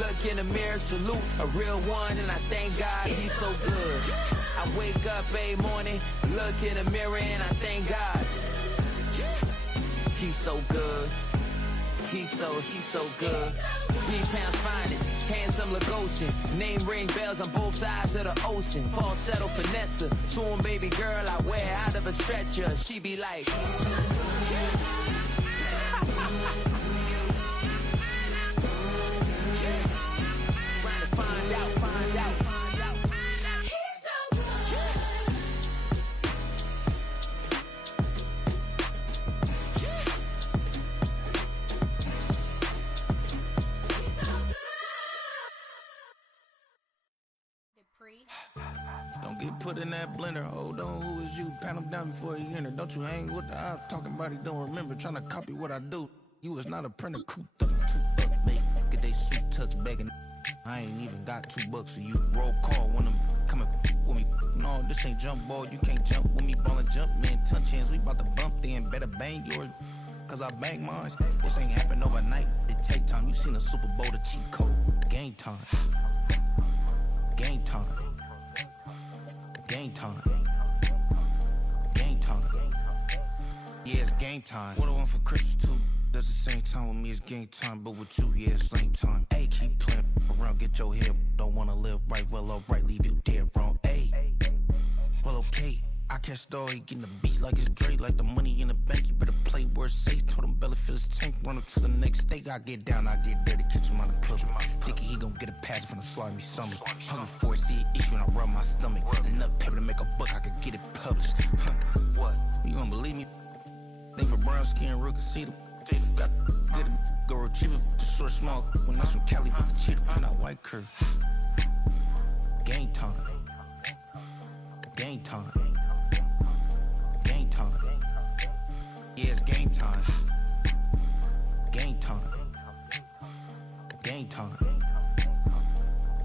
Look in the mirror, salute a real one, and I thank God he's so good. I wake up every morning, look in the mirror, and I thank God he's so good. He's so good. B-Town's finest, handsome Lagosian. Name ring bells on both sides of the ocean. Falsetto finesse, soon baby girl I wear out of a stretcher. She be like, find out. Don't get put in that blender. Hold on, who is you? Pat him down before he enter. Don't you hang with the ops talking about he don't remember. Trying to copy what I do. You was not a printer. Cooped up, mate. Get they suit tucks begging. I ain't even got $2 for you. Roll call when I'm coming with me. No, this ain't jump ball. You can't jump with me. Ballin' jump, man. Touch hands. We bout to bump then. Better bang yours, cause I bang mine. This ain't happen overnight. It take time. You seen a Super Bowl, the cheat code. Game time. Game time. Game time. Game time. Yeah, it's game time. What I want for Christmas too. That's the same time with me, it's game time. But with you, yeah, it's same time. Hey, keep playing around, get your head. Don't wanna live right, well, alright, leave you dead wrong. Hey, well, okay. I catch the dog, he getting the beat like it's Dre, like the money in the bank. You better play where it's safe. Told him belly fill his tank, run up to the next state. I get down, I get dirty, catch him on the club. Thinking he gon' get a pass from the slimy summer. Hungry for it, see it issue when I rub my stomach. Enough paper to make a book, I could get it published. What? You gonna believe me? Think for brown skin, real can see them. Got good go retrieve it, short, small. When that's from Cali, with the cheetah, print out white curve. Game time. Game time. Game time. Yeah, it's game time. Game time. Game time.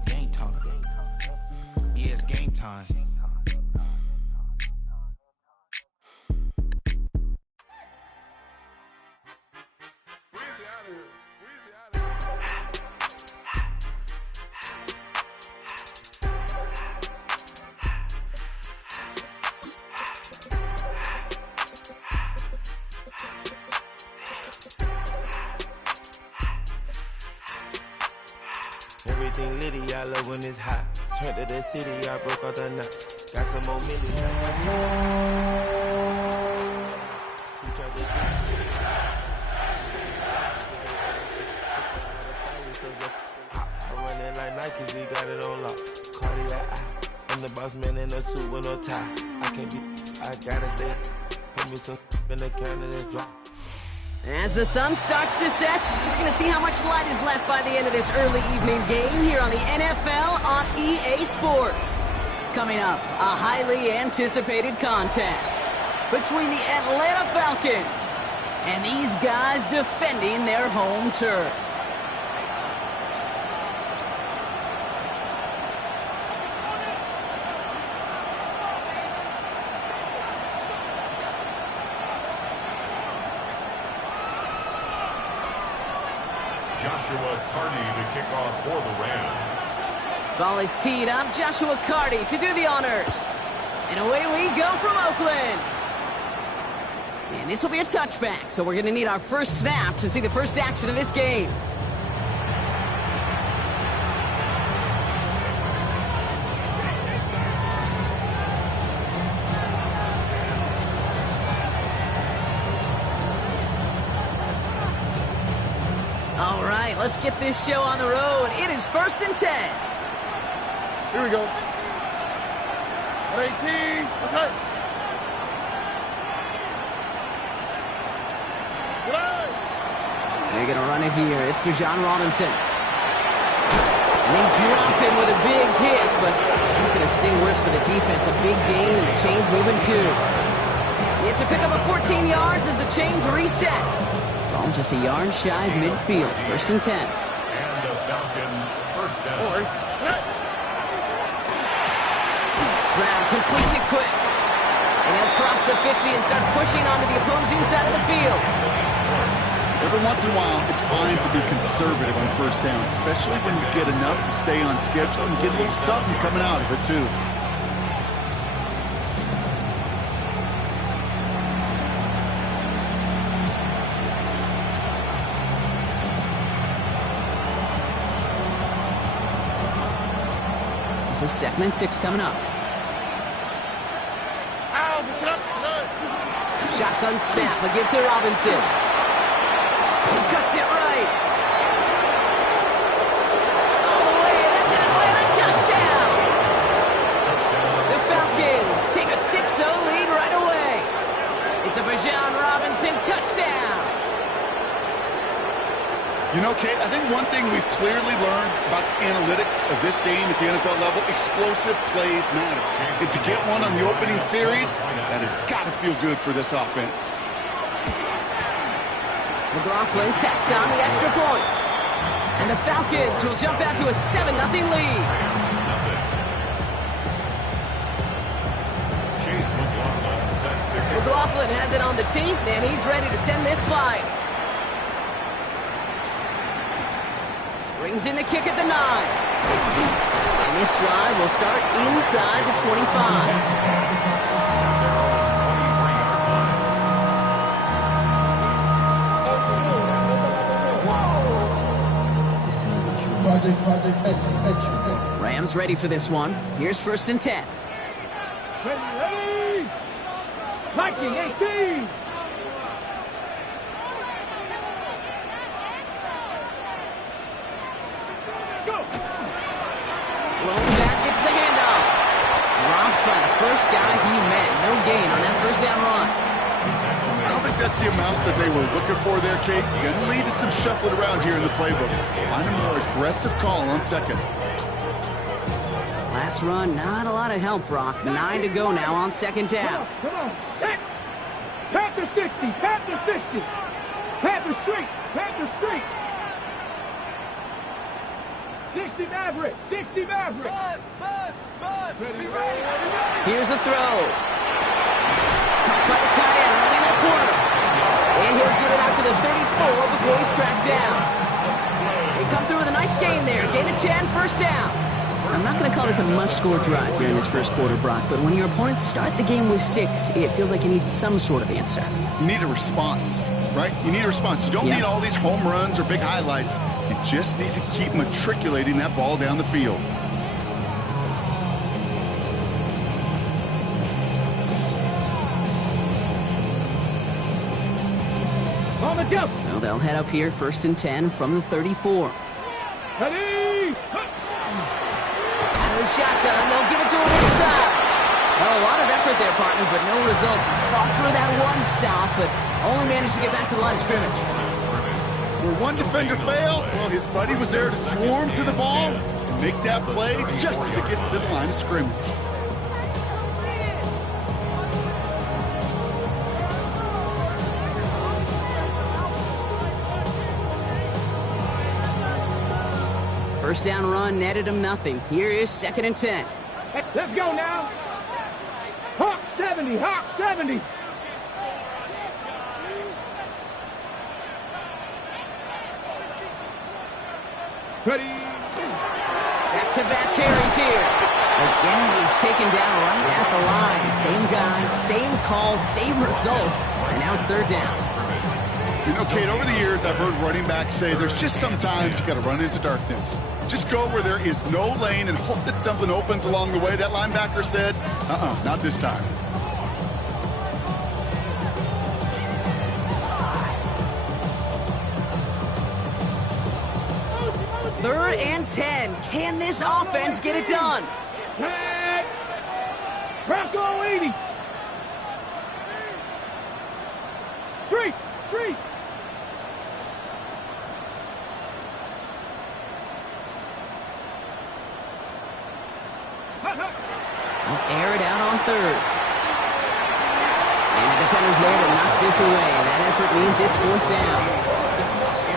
Game time. Yeah, it's game time. Everything litty, I love when it's hot. Turned to the city, I broke out the knot. Got some more million. I'm running like Nike, we got it on lock. Cardiac eye. I'm the boss man in a suit with no tie. I can't be, I gotta stay. Put me some in the can and it's drop. As the sun starts to set, we're going to see how much light is left by the end of this early evening game here on the NFL on EA Sports. Coming up, a highly anticipated contest between the Atlanta Falcons and these guys defending their home turf. Joshua Carty to kick off for the Rams. Ball is teed up. Joshua Carty to do the honors. And away we go from Oakland. And this will be a touchback, so we're going to need our first snap to see the first action of this game. All right, let's get this show on the road. It is 1st and 10. Here we go. 18. Let's hit. They're going to run it here. It's Bijan Robinson. And they drop him with a big hit, but it's going to sting worse for the defense. A big gain, and the chain's moving too. It's a pickup of 14 yards as the chains reset. Ball just a yard shy of midfield. 1st and 10. And the Falcon first down. Stroud completes it quick. And he'll cross the 50 and start pushing onto the opposing side of the field. Every once in a while, it's fine to be conservative on first down, especially when you get enough to stay on schedule and get a little something coming out of it, too. This is 2nd and 6 coming up. Shotgun snap, a give to Robinson. He cuts it right. All the way, and that's an Atlanta touchdown. The Falcons take a 6-0 lead right away. It's a Bijan Robinson touchdown. You know, Kate, I think one thing we've clearly learned about the analytics of this game at the NFL level, explosive plays matter. And to get one on the opening series, that has got to feel good for this offense. McLaughlin tacks on the extra point. And the Falcons will jump out to a 7-0 lead. McLaughlin has it on the team, and he's ready to send this flight. Brings in the kick at the 9. And this drive will start inside the 25. Rams ready for this one. Here's 1st and 10. Ready! Viking 18! Back gets the handoff. Dropped by the first guy he met. No gain on that 1st down run. I don't think that's the amount that they were looking for there, Kate. Going to lead to some shuffling around here in the playbook. Find a more aggressive call on 2nd. Last run, not a lot of help, Brock. 9 to go now on 2nd down. Come on. Panther 60, Panther 60. Panther Street, Panther Street. 60 Maverick, 60 Maverick. Here's a throw. Caught by the tight end, running that corner. And he'll get it out to the 34 before he's tracked down. They come through with a nice gain there. Gain of 10, 1st down. I'm not going to call this a must-score drive here in this 1st quarter, Brock, but when your opponents start the game with 6, it feels like you need some sort of answer. You need a response, right? You need a response. You don't need all these home runs or big highlights. You just need to keep matriculating that ball down the field. On the jump. So they'll head up here 1st and 10 from the 34. Ready! Out of the shotgun, they'll give it to him inside. Well, a lot of effort there, partner, but no results. He fought through that one stop, but only managed to get back to the line of scrimmage. Where one defender failed, well, his buddy was there to swarm to the ball and make that play just as it gets to the line of scrimmage. First down run netted him nothing. Here is 2nd and 10. Hey, let's go now. Hawk 70, Hawk 70. Ready. Back-to-back carries here. Again, he's taken down right at the line. Same guy, same call, same result. And now it's 3rd down. You know, Kate, over the years, I've heard running backs say there's just sometimes you got to run into darkness. Just go where there is no lane and hope that something opens along the way. That linebacker said, not this time. Third and 10. Can this offense get it done? Tag. Bronco 80. Street. Air it out on 3rd. And the defender's there to knock this away. That effort means it's 4th down.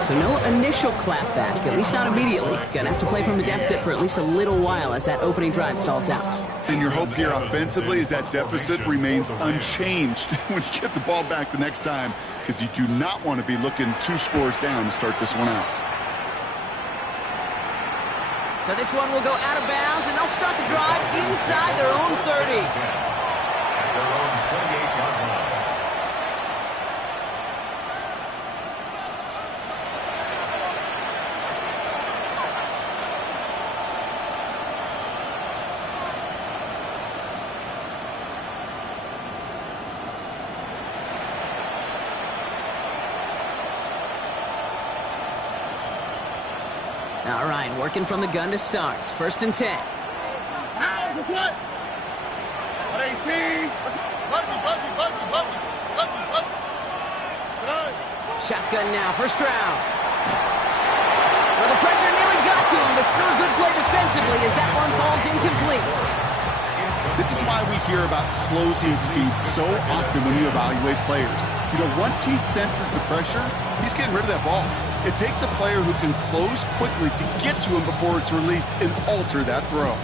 So no initial clapback, at least not immediately. Gonna have to play from the deficit for at least a little while as that opening drive stalls out. And your hope here offensively is that deficit remains unchanged when you get the ball back the next time, because you do not want to be looking 2 scores down to start this one out. So this one will go out of bounds, and they'll start the drive inside their own 30. At their own 28-yard line. All right, working from the gun to start. 1st and 10. Shotgun now, 1st round. Well, the pressure nearly got to him, but still a good play defensively as that one falls incomplete. This is why we hear about closing speed so often when you evaluate players. You know, once he senses the pressure, he's getting rid of that ball. It takes a player who can close quickly to get to him before it's released and alter that throw.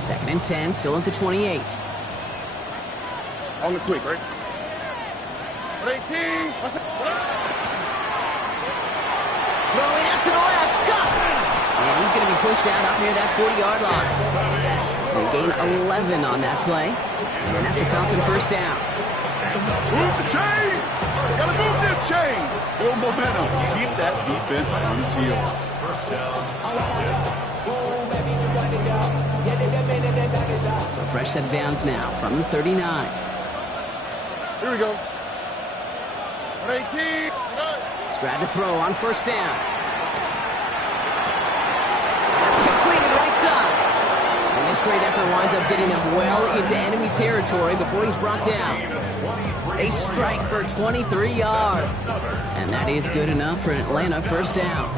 Second and 10, still at the 28. On the quick, right? 18. Throwing out to the left. Got him! And he's going to be pushed out up near that 40-yard line. They gain 11 on that play. And that's a Falcon 1st down. Move the chain! Gotta move them chains! Build momentum. Keep that defense on its heels. 1st down. So fresh set of downs now from the 39. Here we go. 18. Strad to throw on 1st down. That's completed right side. And this great effort winds up getting him well into enemy territory before he's brought down. A strike for 23 yards. And that is good enough for an Atlanta 1st down.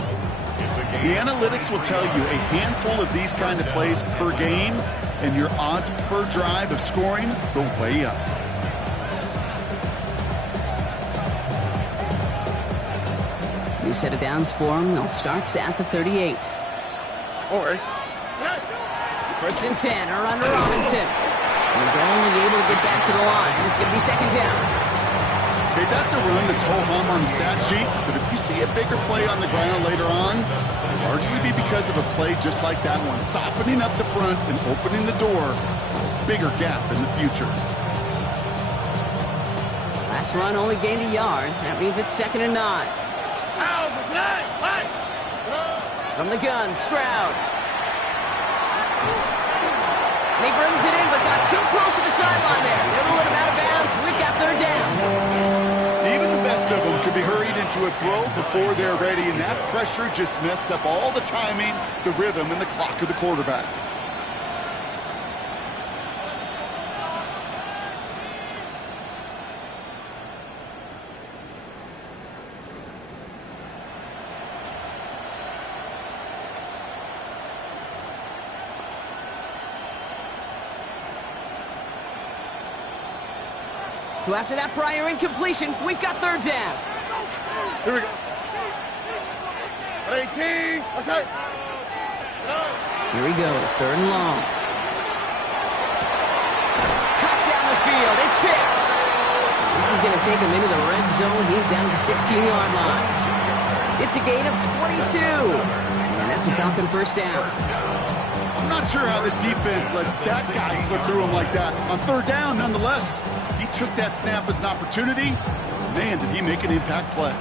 The analytics will tell you a handful of these kind of plays per game, and your odds per drive of scoring go way up. New set of downs for him. They'll start at the 38. All right. 1st and 10, a run to Robinson. And he's only able to get back to the line. It's going to be 2nd down. Okay, that's a run that's ho-hum on the stat sheet, but if you see a bigger play on the ground later on, it'll largely be because of a play just like that one, softening up the front and opening the door for a bigger gap in the future. Last run only gained a yard. That means it's 2nd and 9. From the gun, Stroud. And he brings it in, but got too close to the sideline there. They will let him out of bounds. We've got 3rd down. Even the best of them could be hurried into a throw before they're ready, and that pressure just messed up all the timing, the rhythm, and the clock of the quarterback. So after that prior incompletion, we've got 3rd down. Here we go. 18. Okay. Here he goes, 3rd and long. Cut down the field. It's Pitts. This is going to take him into the red zone. He's down to the 16-yard line. It's a gain of 22. And that's a Falcon 1st down. I'm not sure how this defense let that guy slip through him like that. On 3rd down, nonetheless, he took that snap as an opportunity. Man, did he make an impact play.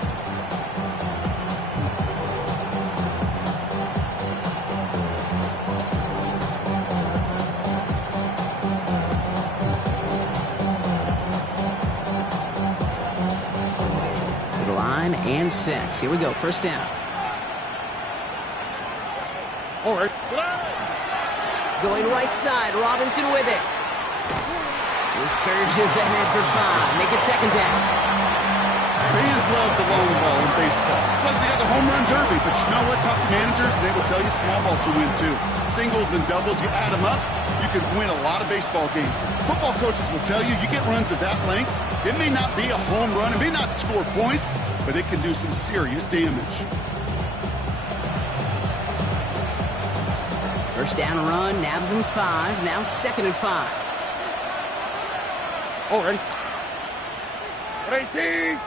To the line and set. Here we go, 1st down. All right. Going right side, Robinson with it. He surges ahead for 5. Make it 2nd down. Fans love the long ball in baseball. It's like they got the home run derby, but you know what? Talk to managers, and they will tell you small ball can win too. Singles and doubles, you add them up, you can win a lot of baseball games. Football coaches will tell you, you get runs of that length, it may not be a home run, it may not score points, but it can do some serious damage. First down run, nabs him 5, now 2nd and 5. Oh, ready? 18.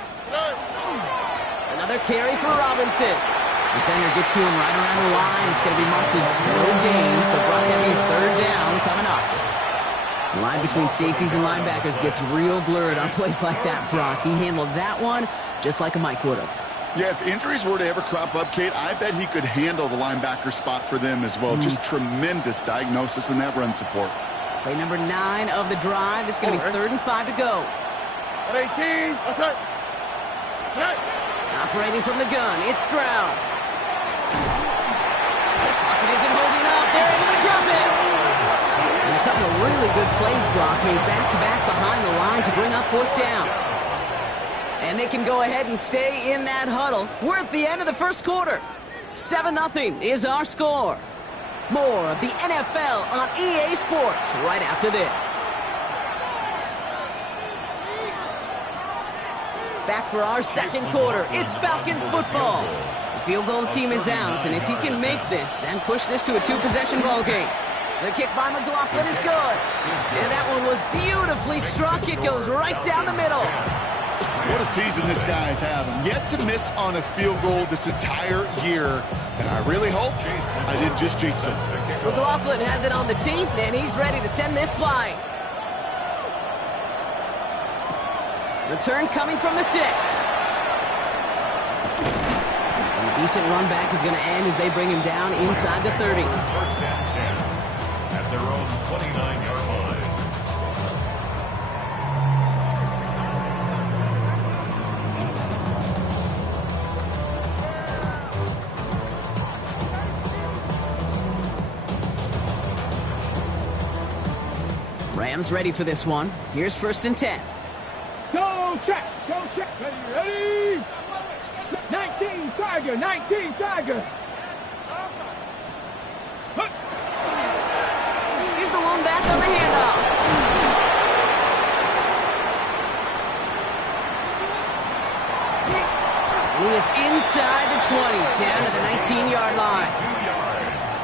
Another carry for Robinson. Defender gets to him right around the line. It's going to be marked as no gain, so Brock, that means 3rd down coming up. The line between safeties and linebackers gets real blurred on plays like that, Brock. He handled that one just like a Mike would have. Yeah, if injuries were to ever crop up, Kate, I bet he could handle the linebacker spot for them as well. Just tremendous diagnosis in that run support. Play number 9 of the drive. It's going to be 3rd and 5 to go. 18. Outside. Operating from the gun, it's Stroud. It isn't holding up. They're able to drop it. And a couple of really good plays, Brock, made back-to-back behind the line to bring up 4th down. And they can go ahead and stay in that huddle. We're at the end of the first quarter. 7-0 is our score. More of the NFL on EA Sports right after this. Back for our second quarter. It's Falcons football. The field goal team is out, and if he can make this and push this to a 2-possession ball game. The kick by McLaughlin is good. And that one was beautifully struck. It goes right down the middle. What a season this guy's having. Yet to miss on a field goal this entire year. And I really hope I didn't just jinx him. McLaughlin has it on the tee, and he's ready to send this flying. Return coming from the 6. And a decent run back is going to end as they bring him down inside the 30. 1st and 10 at their own 29-yard line. Rams ready for this one. Here's 1st and 10. Go check. Ready? 19 Tiger. Here's the lone back on the handoff. And he is inside the 20, down to the 19-yard line.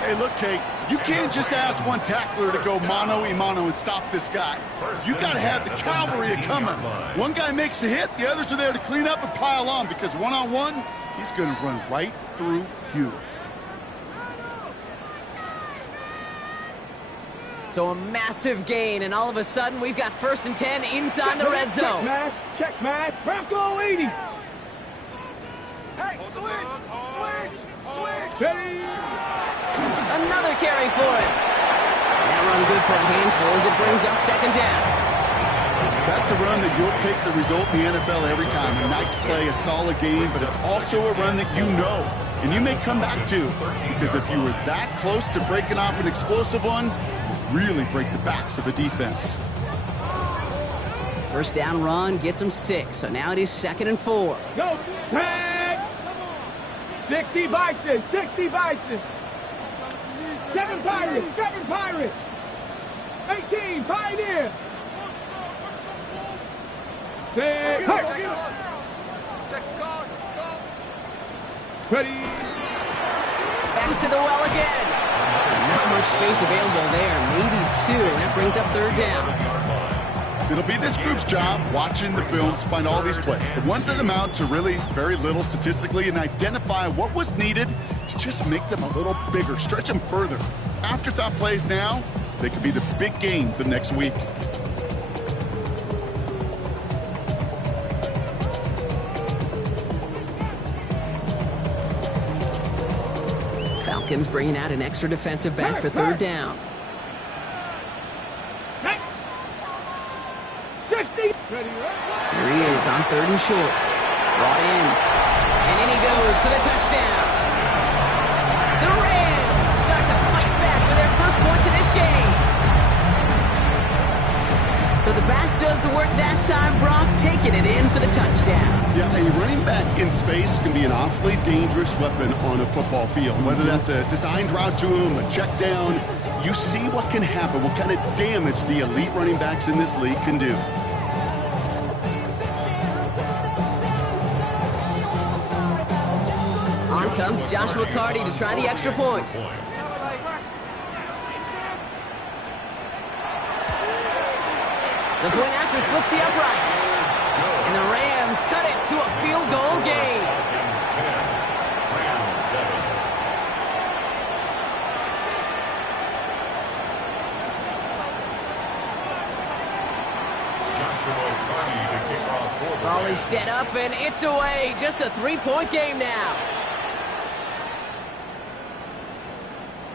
Hey, look, Kate, you can't just ask one tackler to go mano-a-mano and stop this guy. You got to have the cavalry coming. One guy makes a hit, the others are there to clean up and pile on, because one-on-one, he's going to run right through you. So a massive gain, and all of a sudden, we've got 1st and 10 inside the red zone. Check smash. Bronco 80. Hey, switch. Ready? Another carry for it. That run good for a handful as it brings up 2nd down. That's a run that you'll take the result in the NFL every time. A nice play, a solid game, but it's also a run that you know, and you may come back to, because if you were that close to breaking off an explosive one, you really break the backs of a defense. 1st down run gets him 6, so now it is 2nd and 4. Go. Tag. 60 Bison. 7 Pirates. 18 Pioneer. 6. Ready. Back to the well again. Not much space available there, maybe 2, and that brings up 3rd down. It'll be this group's job, watching the film, to find all these plays. The ones that amount to really very little statistically, and identify what was needed to just make them a little bigger, stretch them further. Afterthought plays now, they could be the big gains of next week. Falcons bringing out an extra defensive back for 3rd down. 60. Here he is on 3rd and short. Brought in. And in he goes for the touchdown. The Rams start to fight back for their first points of this game. So the back does the work that time, Brock, taking it in for the touchdown. Yeah, a running back in space can be an awfully dangerous weapon on a football field. Whether that's a designed route to him, a check down, you see what can happen, what kind of damage the elite running backs in this league can do. On comes Joshua Carty to try the extra point. The point after splits the upright. And the Rams cut it to a field goal game. Falcons 10, Rams 7. Joshua Carty to kick off for the Ball is Rams. set up and it's away. Just a 3-point game now.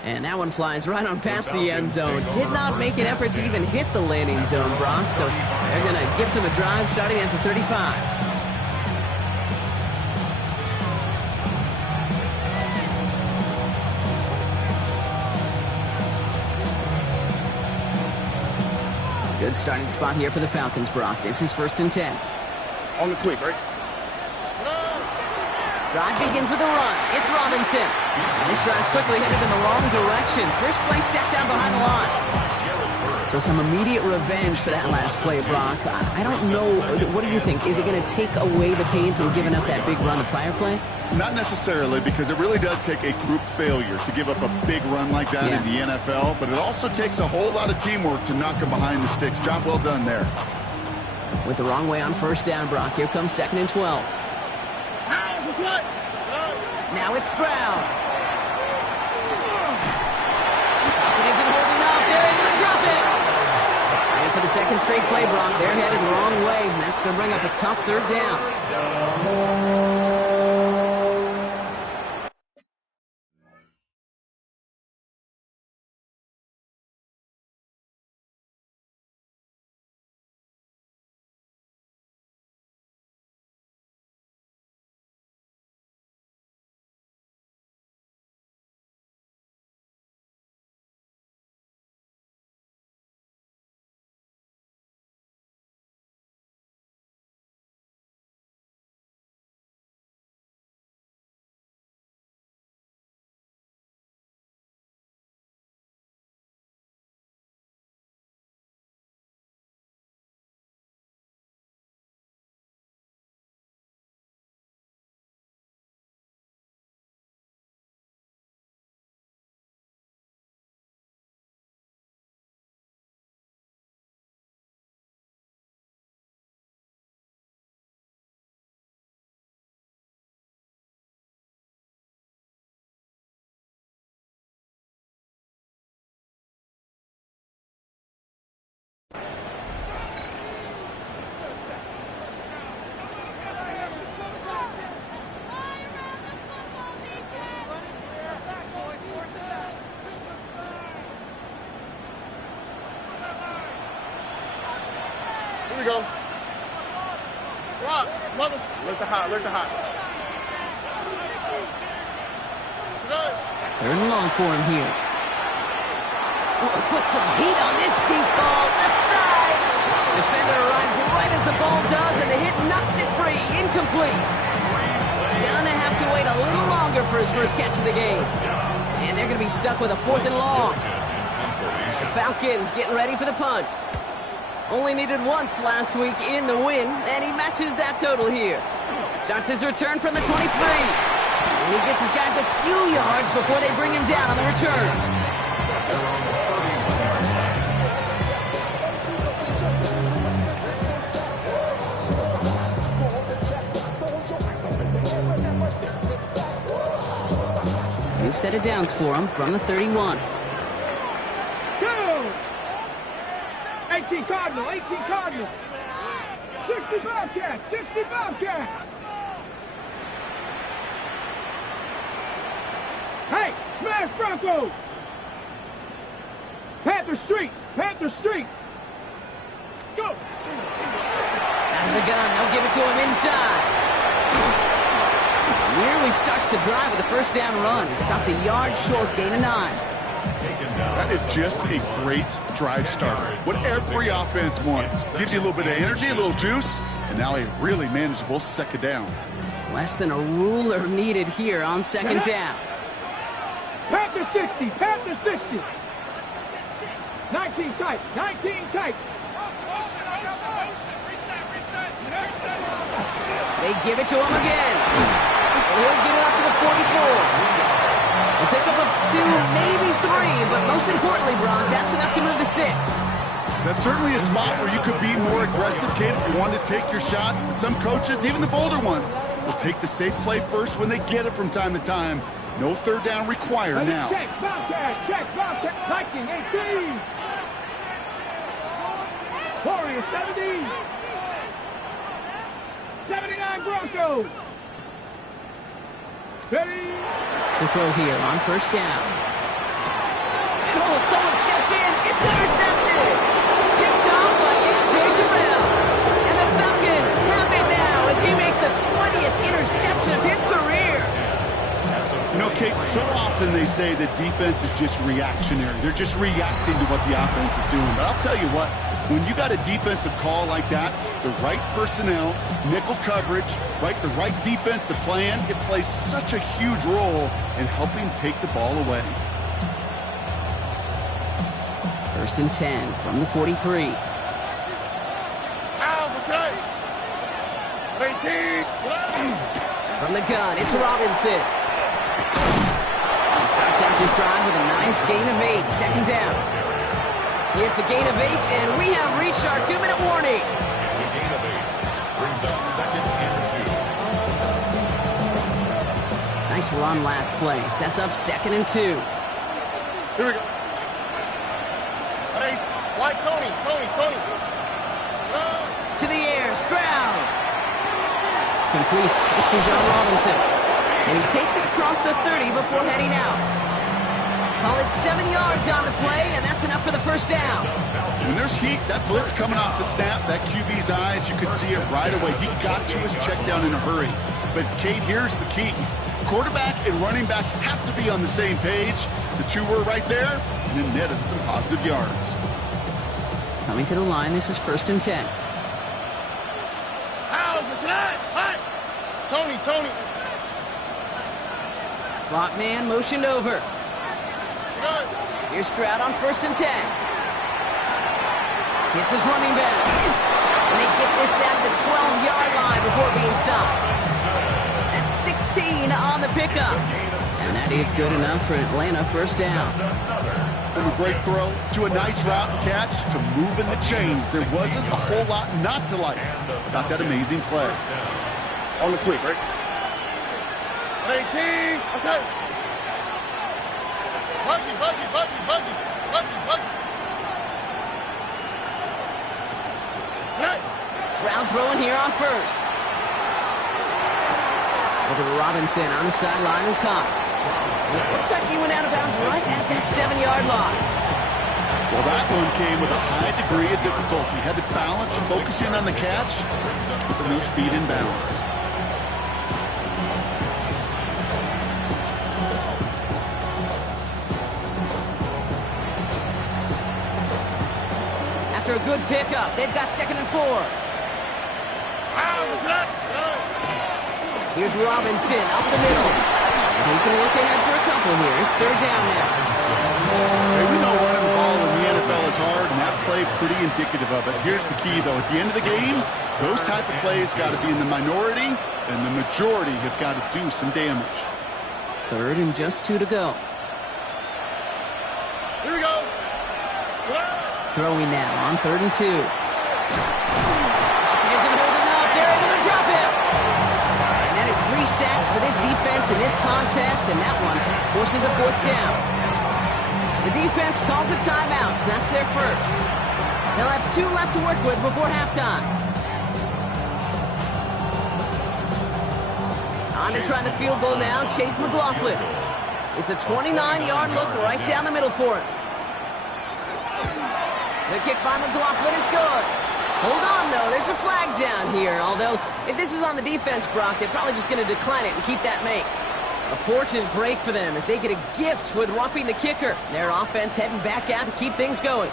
And that one flies right on past the end zone. Did not make an effort to even hit the landing zone, Brock. So they're going to gift him a drive starting at the 35. Good starting spot here for the Falcons, Brock. This is 1st and 10. On the quick, right? Drive begins with a run. It's Robinson. And this drive's quickly headed in the wrong direction. First play set down behind the line. So some immediate revenge for that last play, Brock. I don't know. What do you think? Is it going to take away the pain from giving up that big run the prior play? Not necessarily, because it really does take a group failure to give up a big run like that in the NFL, but it also takes a whole lot of teamwork to knock him behind the sticks. Job well done there. Went the wrong way on 1st down, Brock. Here comes 2nd and 12. Now it's Stroud. It isn't holding up. They're able to drop it. And for the 2nd straight play, Brock, they're headed the wrong way. And that's going to bring up a tough 3rd down. Here we go. Rock, mothers. Look the hot, look the hot. Good. 3rd and long for him here. Oh, put some heat on this deep ball. Left side. Defender arrives right as the ball does, and the hit knocks it free. Incomplete. Gonna have to wait a little longer for his first catch of the game. And they're gonna be stuck with a 4th and long. The Falcons getting ready for the punt. Only needed once last week in the win, and he matches that total here. Starts his return from the 23. And he gets his guys a few yards before they bring him down on the return. New set of downs for him from the 31. 18 Cardinal, 18 Cardinal. 60 Bobcats, 60 Bobcats. Hey, smash Broncos. Panther Street, Panther Street. Go. Out of the gun, they'll give it to him inside. Nearly starts the drive with a 1st down run. He stopped a yard short, gain of 9. That is just a great drive starter. What every offense wants. Gives you a little bit of energy, a little juice, and now a really manageable second down. Less than a ruler needed here on second down. Panther 60, Panther 60. 19 tight, 19 tight. They give it to him again. And he'll get it up to the 44. A pickup of 2, maybe 3, but most importantly, Brock, that's enough to move the sticks. That's certainly a spot where you could be more aggressive, kid, if you want to take your shots. Some coaches, even the bolder ones, will take the safe play first when they get it from time to time. No third down required now. Check, Bobcat, Viking 18. Warrior 70. 79 Broncos. Ready. To throw here on first down. And oh, someone stepped in. It's intercepted. Picked off by A.J. Terrell. And the Falcons have it now as he makes the 20th interception of his career. You know, Kate, so often they say that defense is just reactionary. They're just reacting to what the offense is doing. But I'll tell you what, when you got a defensive call like that, the right personnel, nickel coverage, the right defensive plan, it plays such a huge role in helping take the ball away. 1st and 10 from the 43. From the gun, it's Robinson. He starts out this drive with a nice gain of 8, second down. It's a gain of 8, and we have reached our 2-minute warning. It's a gain of 8. Brings up 2nd and 2. Nice run last play. Sets up 2nd and 2. Here we go. Hey, why Tony? To the air, Stroud. Complete. It's Bijan Robinson. And he takes it across the 30 before heading out. Call it 7 yards on the play, and that's enough for the first down. When there's heat, that blitz coming off the snap, that QB's eyes, you could see it right away. He got to his check down in a hurry. But, Kate, here's the key. Quarterback and running back have to be on the same page. The two were right there, and it netted some positive yards. Coming to the line, this is 1st and 10. Tony. Slot man motioned over. Here's Stroud on 1st and 10. Hits his running back. And they get this down to the 12-yard line before being stopped. That's 16 on the pickup. And that is good enough for Atlanta, first down. From a great throw to a nice route and catch to moving the chains. There wasn't a whole lot not to like about that amazing play. On the quick, right? 18. Okay. Buggy. Stroud throwing here on 1st. Over to Robinson on the sideline and caught. Looks like he went out of bounds right at that 7-yard line. Well, that one came with a high degree of difficulty. Had to balance, focusing on the catch, keeping those feet in balance. After a good pickup, they've got 2nd and 4. Here's Robinson up the middle. He's going to look ahead for a couple here. It's 3rd down now. Hey, we know running the ball in the NFL is hard, and that play pretty indicative of it. Here's the key, though. At the end of the game, those type of plays got to be in the minority, and the majority have got to do some damage. 3rd and just 2 to go. Here we go. Throwing now on 3rd and 2. He isn't holding up. They're able to drop him. And that is 3 sacks for this defense in this contest, and that one forces a 4th down. The defense calls a timeout, so that's their first. They'll have 2 left to work with before halftime. On to try the field goal now, Chase McLaughlin. It's a 29-yard look right down the middle for him. The kick by McLaughlin is good. Hold on, though. There's a flag down here. Although, if this is on the defense, Brock, they're probably just going to decline it and keep that make. A fortunate break for them as they get a gift with roughing the kicker. Their offense heading back out to keep things going.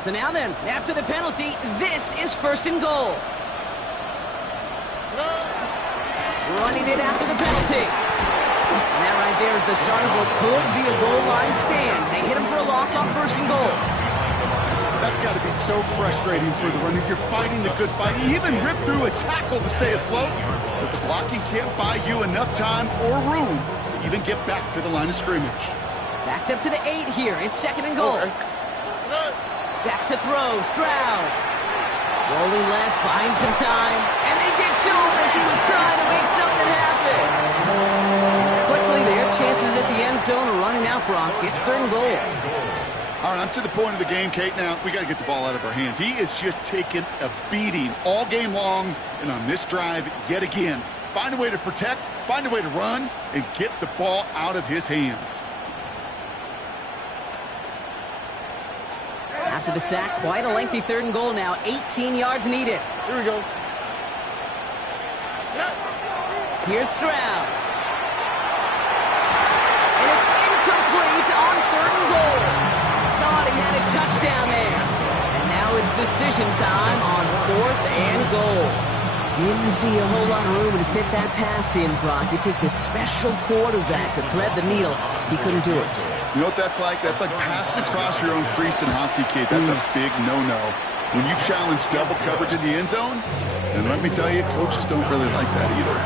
So now then, after the penalty, this is 1st and goal. Running it after the penalty. And that right there is the start of what could be a goal line stand. They hit him for a loss on 1st and goal. That's got to be so frustrating for the runner. You're fighting the good fight. You even ripped through a tackle to stay afloat, but the blocking can't buy you enough time or room to even get back to the line of scrimmage. Backed up to the 8 here. It's 2nd and goal. Back to throw. Stroud. Rolling left, buying some time. And they get to him as he was trying to make something happen. Quickly, their chances at the end zone are running out, Brock. It's 3rd and goal. All right, I'm to the point of the game, Kate. Now, we got to get the ball out of our hands. He is just taking a beating all game long, and on this drive, yet again. Find a way to protect, find a way to run, and get the ball out of his hands. After the sack, quite a lengthy 3rd and goal now. 18 yards needed. Here we go. Here's Stroud. And it's incomplete on 3rd and goal. Thought he had a touchdown there. And now it's decision time on 4th and goal. Didn't see a whole lot of room to fit that pass in, Brock. It takes a special quarterback to thread the needle. He couldn't do it. You know what that's like? That's like passing across your own crease in hockey, Kate. That's a big no-no. When you challenge double coverage in the end zone, and let me tell you, coaches don't really like that either.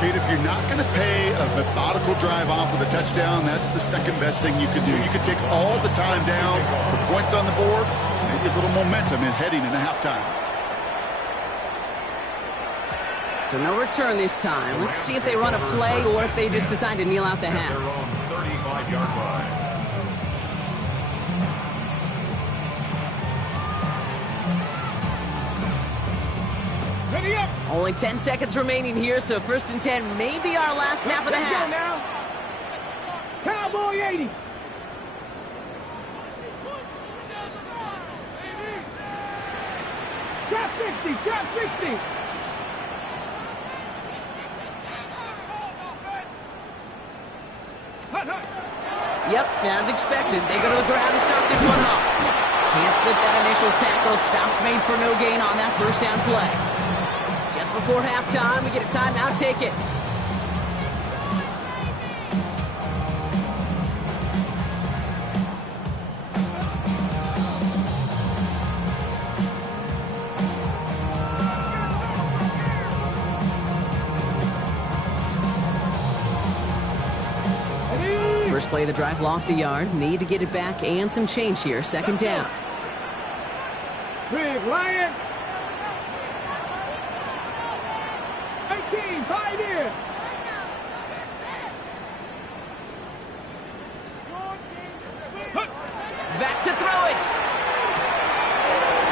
Kate, if you're not going to pay a methodical drive off with a touchdown, that's the second best thing you can do. You can take all the time down, put points on the board, maybe a little momentum in heading into halftime. So no return this time. Let's see if they run a play or if they just decide to kneel out the half. 35-yard line. Ready up. Only 10 seconds remaining here, so 1st and 10 may be our last snap of the Let's go half. now. Cowboy 80. Trap 60, trap 60. Yep, as expected, they go to the ground and start this one off. Can't slip that initial tackle. Stops made for no gain on that 1st down play. Just before halftime, we get a timeout. Take it. First play of the drive, lost a yard. Need to get it back and some change here. 2nd down. Big Lion. 18, 5 here. Back to throw it.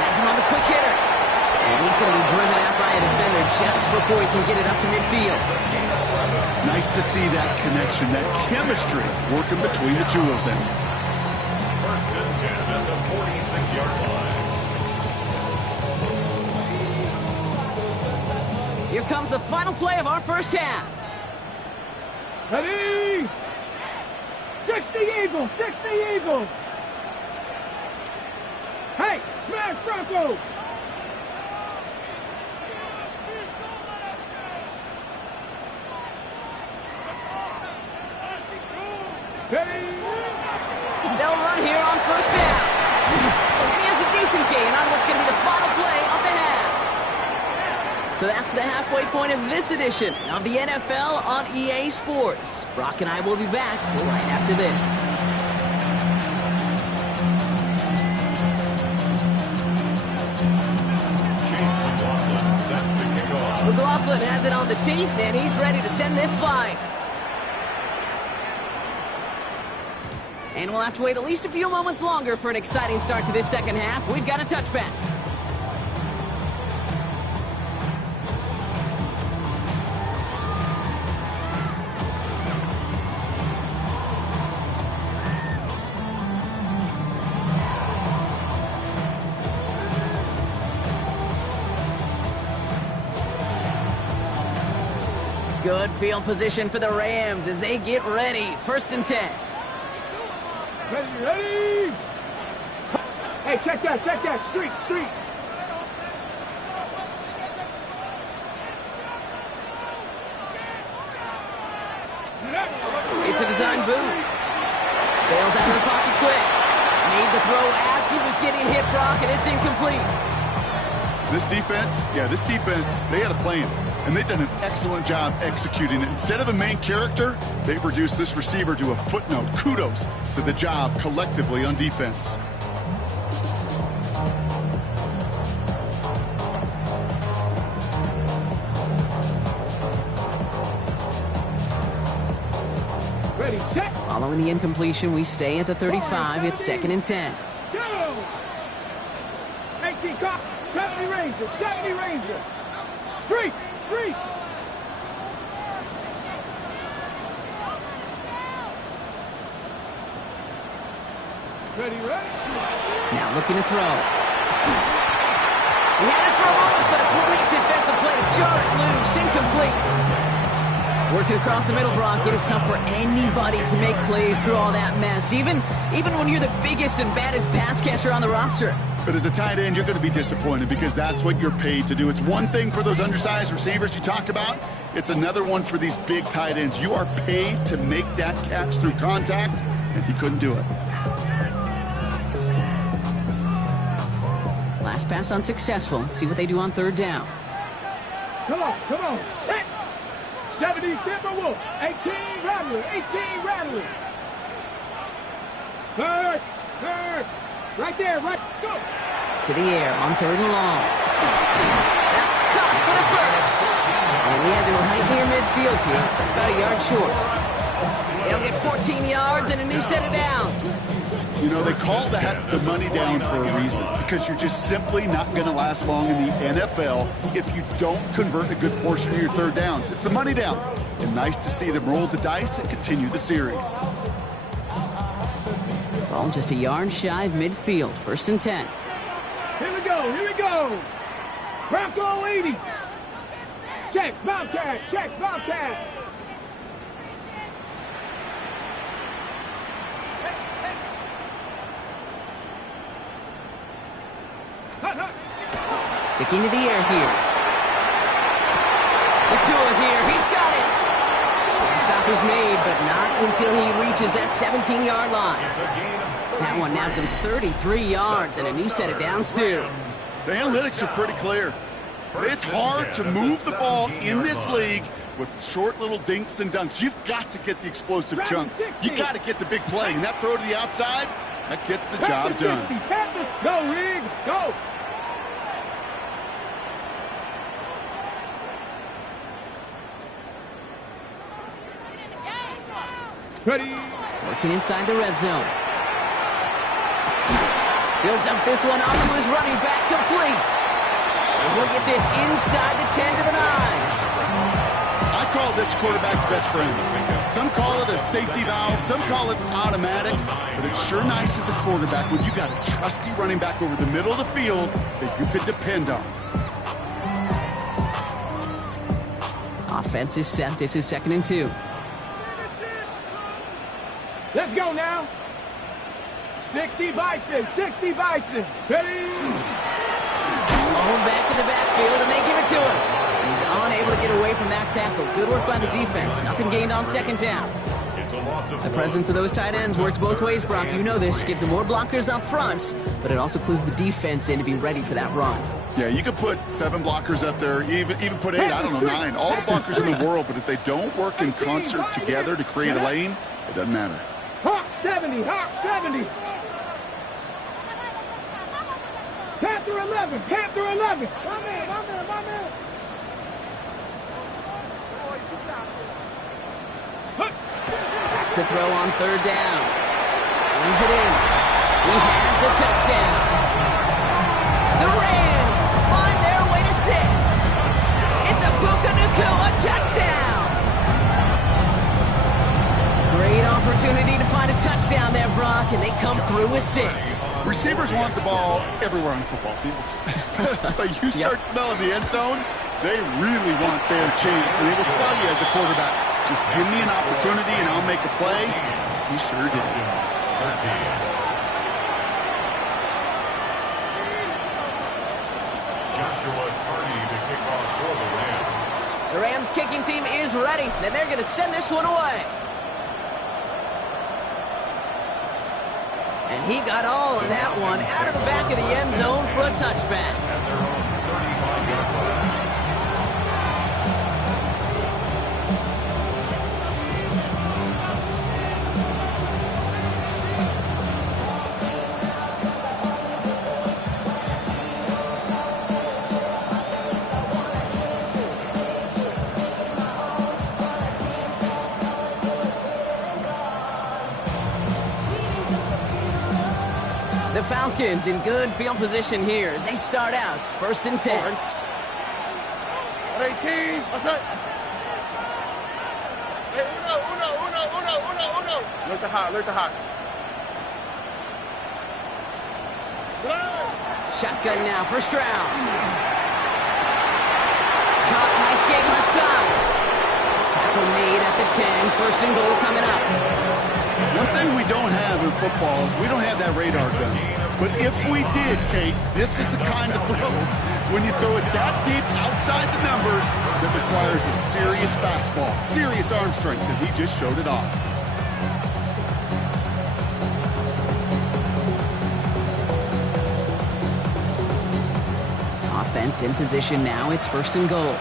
Has him on the quick hitter. And he's going to be driven out by a defender just before he can get it up to midfield. Nice to see that connection, that chemistry working between the two of them. 1st and 10 at the 46-yard line. Here comes the final play of our 1st half. Ready. 60 Eagles, 60 Eagles. Hey, smash Bronco. They'll run here on 1st down. And he has a decent gain on what's going to be the final play of the half. So that's the halfway point of this edition of the NFL on EA Sports. Brock and I will be back right after this. Chase McLaughlin set to kick off. McLaughlin has it on the tee, and he's ready to send this flying. And we'll have to wait at least a few moments longer for an exciting start to this 2nd half. We've got a touchback. Good field position for the Rams as they get ready. 1st and 10. Ready. Hey, check that. Street. It's a design boot. Bails out of the pocket quick. Made the throw as he was getting hit, Brock, and it's incomplete. This defense, they had a plan, and they've done an excellent job executing it. Instead of a main character, they've reduced this receiver to a footnote. Kudos to the job collectively on defense. Ready, set. Following the incompletion, we stay at the 35. It's 2nd and 10. Go! 18 cop, 70 Ranger. Street. Ready. Now looking to throw. He had it for a moment, but a complete defensive play to jar it loose. Incomplete. Working across the middle, Brock, it is tough for anybody to make plays through all that mess, even when you're the biggest and baddest pass catcher on the roster. But as a tight end, you're going to be disappointed because that's what you're paid to do. It's one thing for those undersized receivers you talk about. It's another one for these big tight ends. You are paid to make that catch through contact, and he couldn't do it. Last pass unsuccessful. Let's see what they do on 3rd down. Come on. Hit. 70 Timberwolves. 18 Rattler. Third. Right there. Go. To the air on 3rd and long. That's caught for the first. And he has it right near midfield here. It's about a yard short. They'll get 14 yards and a new set of downs. You know, they call that the money down for a reason, because you're just simply not going to last long in the NFL if you don't convert a good portion of your 3rd downs. It's the money down. And nice to see them roll the dice and continue the series. Ball just a yard shy of midfield. 1st and 10. Here we go. Bronco 80. Check, Bobcat. Sticking to the air here. Nakua here. He's got it. The stop is made, but not until he reaches that 17-yard line. That one naps him 33 yards and a new set of downs, too. The analytics are pretty clear. It's hard to move the ball in this league with short little dinks and dunks. You've got to get the explosive chunk. You got to get the big play. And that throw to the outside, that gets the job done. Go, Rig. Go. Ready. Working inside the red zone. He'll dump this one off to his running back, complete. And he'll get this inside the 10 to the 9. I call this quarterback's best friend. Some call it a safety valve, some call it automatic, but it's sure nice as a quarterback when you got a trusty running back over the middle of the field that you could depend on. Offense is set. This is 2nd and 2. Let's go now. 60 Bison. Ready. Thrown back in the backfield, and they give it to him. He's unable to get away from that tackle. Good work by the defense. Nothing gained on 2nd down. The presence of those tight ends works both ways, Brock. You know this. Gives them more blockers up front, but it also clues the defense in to be ready for that run. Yeah, you could put 7 blockers up there, even put 8, I don't know, 9. All the blockers in the world, but if they don't work in concert together to create a lane, it doesn't matter. Hawk 70. Panther 11. My man. Back to throw on 3rd down. Brings it in. He has the touchdown. The Rams find their way to 6. It's a Puka Nakua touchdown. Great opportunity to find find a touchdown there, Brock, and they come through with 6. Receivers want the ball everywhere on the football field. But you start smelling the end zone, they really want their chance. And they will tell you as a quarterback, just give me an opportunity and I'll make a play. He sure did. 13. Joshua Carney to kick off for the Rams. The Rams kicking team is ready, and they're going to send this one away. And he got all of that one out of the back of the end zone for a touchback. At their own 35-yard line. The Falcons in good field position here as they start out 1st and 10. 18. What's up? Hey, uno. Look the hot. Shotgun now, first round. Caught, nice game left side. Tackle made at the 10, 1st and goal coming up. One thing we don't have in football is we don't have that radar gun. But if we did, Kate, this is the kind of throw, when you throw it that deep outside the numbers, that requires a serious fastball, serious arm strength, and he just showed it off. Offense in position now, it's 1st and goal.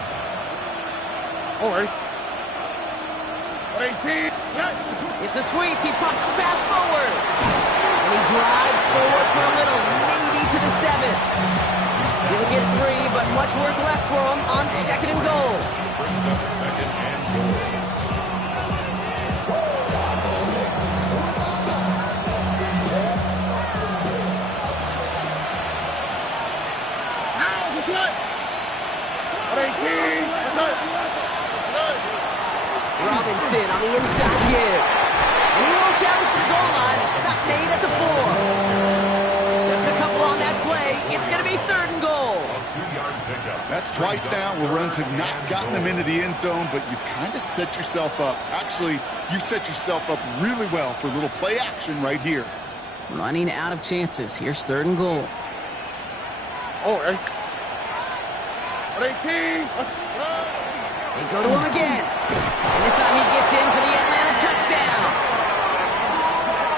All right. 18. It's a sweep. He pops the pass forward. And he drives forward for a little, maybe to the 7. He'll get 3, but much work left for him on 2nd and goal. Brings up 2nd and goal. What's up? 18. What's up? Robinson on the inside give. And he won't challenge for the goal line. The stop made at the 4. Just a couple on that play. It's going to be 3rd and goal. A 2-yard pickup. That's twice now where runs have not gotten them into the end zone, but you've kind of set yourself up. Actually, you set yourself up really well for a little play action right here. Running out of chances. Here's 3rd and goal. All right. 18. They go to him again. And this time he gets in for the Atlanta touchdown.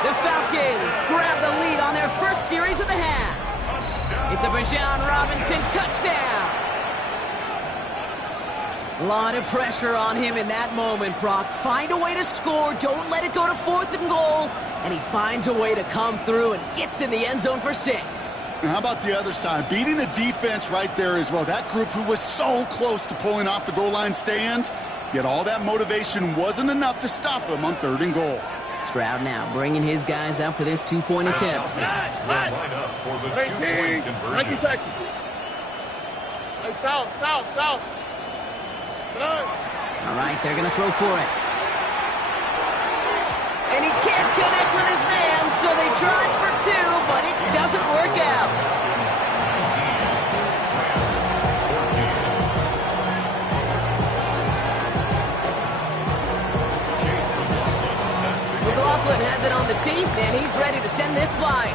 The Falcons grab the lead on their first series of the half. It's a Bijan Robinson touchdown. A lot of pressure on him in that moment, Brock. Find a way to score. Don't let it go to 4th and goal. And he finds a way to come through and gets in the end zone for 6. And how about the other side? Beating the defense right there as well. That group who was so close to pulling off the goal line stand, yet all that motivation wasn't enough to stop them on 3rd and goal. Stroud now bringing his guys out for this 2-point attempt. Line up for the 2-point conversion. Nike Texas. Hey, south. All right, they're going to throw for it. And he can't connect with his man, so they tried for 2, but it doesn't work out. McLaughlin has it on the team, and he's ready to send this flying.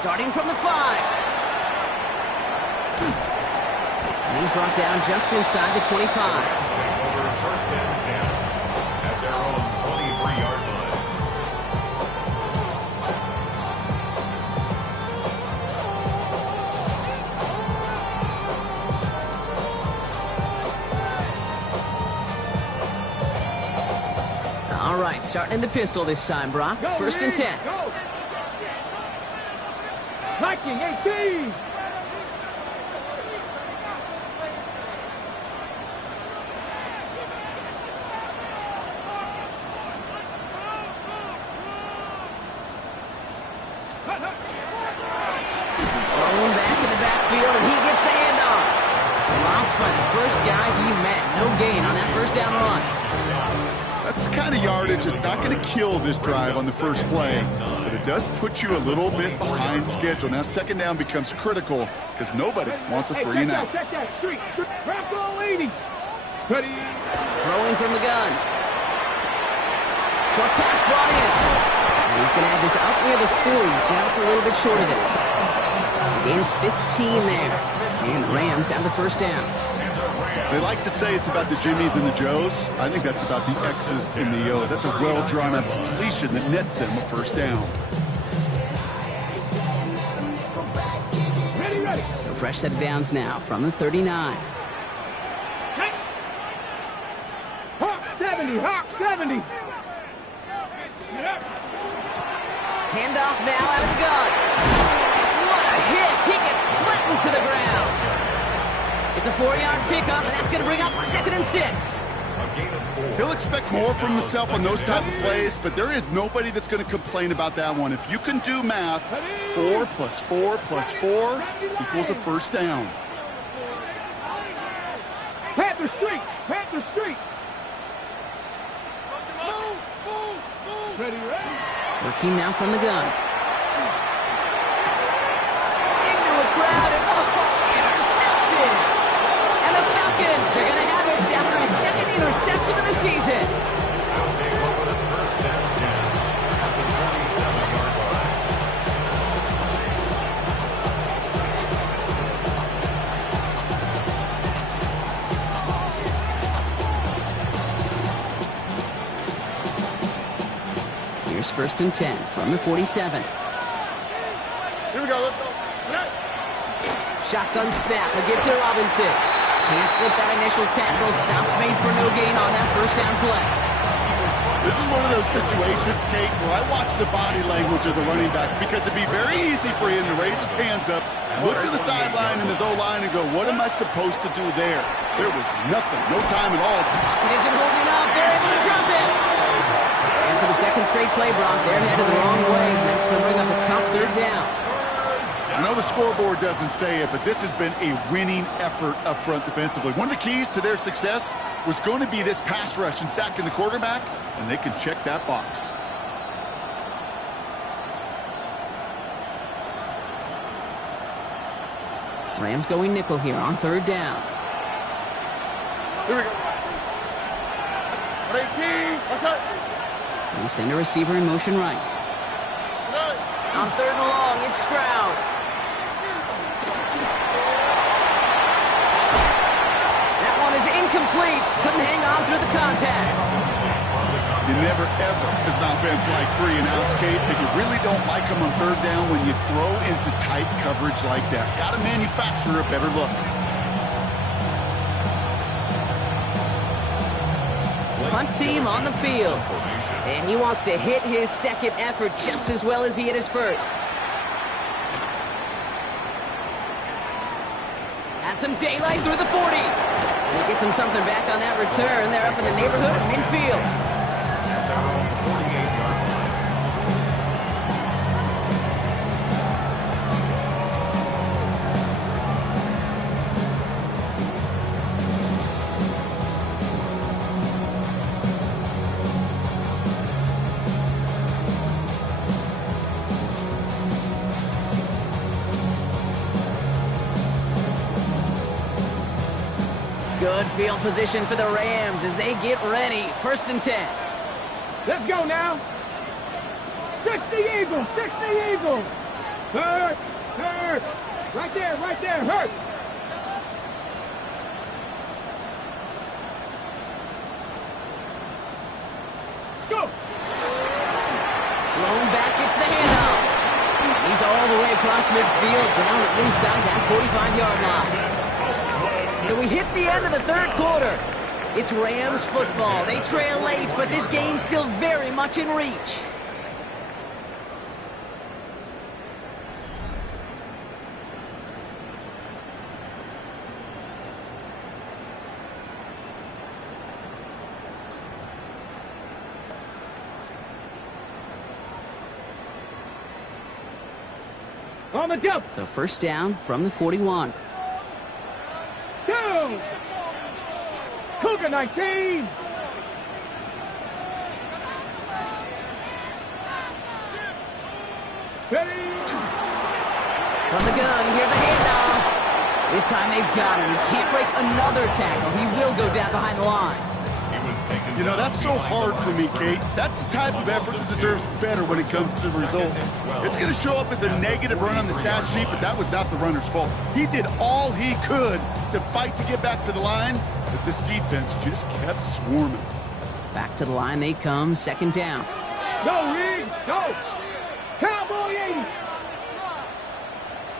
Starting from the 5. And he's brought down just inside the 25. Over 1st and 10 at their own 23-yard line. All right, starting in the pistol this time, Brock. 1st and 10. Go. Hacking 18. Thrown back in the backfield, and he gets the handoff. Dropped by the first guy he met. No gain on that 1st down run. That's the kind of yardage that's not going to kill this drive on the first play, but it does put you a little bit behind schedule. Now second down becomes critical because nobody wants a 3-and-out. Check that street. Craft all 80. Ready. Throwing from the gun. Short pass brought in. And he's going to have this up near the 40, just a little bit short of it. Gain of 15 there. And the Rams have the first down. They like to say it's about the Jimmies and the Joes. I think that's about the X's and the O's. That's a well-drawn-up completion that nets them a first down. Ready. So fresh set of downs now from the 39. Hawk 70. Handoff now out of the gun. What a hit! He gets flattened to the ground. It's a 4-yard pickup, and that's going to bring up 2nd and 6. He'll expect more from himself on those type of plays, but there is nobody that's going to complain about that one. If you can do math, 4 + 4 + 4 equals a first down. Panther Street. Ready. Working now from the gun. Into a crowd, and intercepted! And the Falcons are going to have it after his 2nd interception of the season. They'll take over the first and 10 at the 27-yard line. Here's 1st and 10 from the 47. Here we go. Let's go. Shotgun snap. A give to Robinson. Can't slip that initial tackle. Stops made for no gain on that first down play. This is one of those situations, Kate, where I watch the body language of the running back because it'd be very easy for him to raise his hands up, look to the sideline and his O-line and go, what am I supposed to do there? There was nothing, no time at all. It isn't holding up. They're able to drop it. And for the 2nd straight play, Brock, they're headed the wrong way. That's going to bring up a tough 3rd down. I know the scoreboard doesn't say it, but this has been a winning effort up front defensively. One of the keys to their success was going to be this pass rush and sacking the quarterback, and they can check that box. Rams going nickel here on 3rd down. Here we go. 18. What's up? They send a receiver in motion right. On 3rd and long, it's Stroud. That one is incomplete. Couldn't hang on through the contact. You never, ever, as an offense, like 3-and-outs, Kate, but you really don't like them on 3rd down when you throw into tight coverage like that. Got to manufacture a better look. Punt team on the field. And he wants to hit his 2nd effort just as well as he hit his 1st. Has some daylight through the 40. And he gets him something back on that return. They're up in the neighborhood of midfield. Good field position for the Rams as they get ready. 1st and 10. Let's go now. 60 Eagles. Hurt. Right there, hurt. Let's go. Blown back, gets the handoff. He's all the way across midfield, down inside that 45-yard line. So we hit the end of the 3rd quarter. It's Rams football. They trail late, but this game's still very much in reach. On the jump. So 1st down from the 41. Cougar 19. Ready? From the gun, here's a handoff. This time they've got him. He can't break another tackle. He will go down behind the line. You know, that's so hard for me, Kate. That's the type of effort that deserves better when it comes to the results. It's going to show up as a negative run on the stat sheet, but that was not the runner's fault. He did all he could to fight to get back to the line, but this defense just kept swarming. Back to the line they come, second down. Go, Reed, go. Cowboy 80.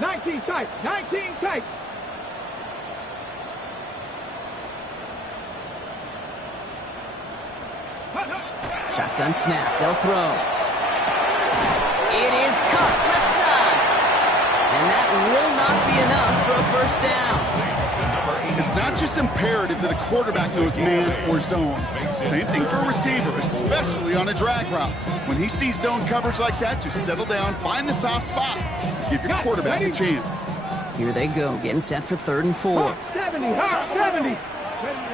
19 tight, 19 tight. Shotgun snap, they'll throw. It is cut left side. And that will not be enough for a first down. It's not just imperative that a quarterback knows man or zone. Same thing for a receiver, especially on a drag route. When he sees zone coverage like that, just settle down, find the soft spot, give your quarterback a chance. Here they go, getting set for 3rd and 4. Hawk 70, Hawk 70.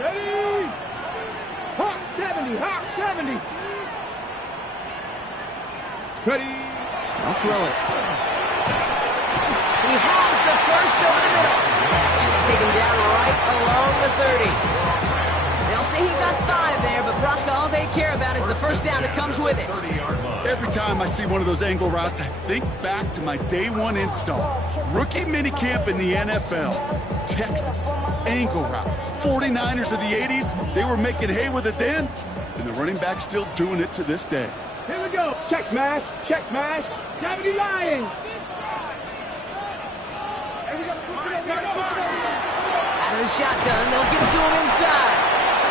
Ready? Hawk 70, Hawk 70. Ready? They'll throw it. He has the first over the middle. And they take him down right along the 30. They'll say he got 5 there, but Brock, all they care about is the first down that comes with it. Every time I see one of those angle routes, I think back to my day 1 install. Rookie minicamp in the NFL. Texas, angle route. 49ers of the 80s, they were making hay with it then, and the running back's still doing it to this day. Here we go. Check mash, 70 Lions. Out of the shotgun, they'll give it to him inside.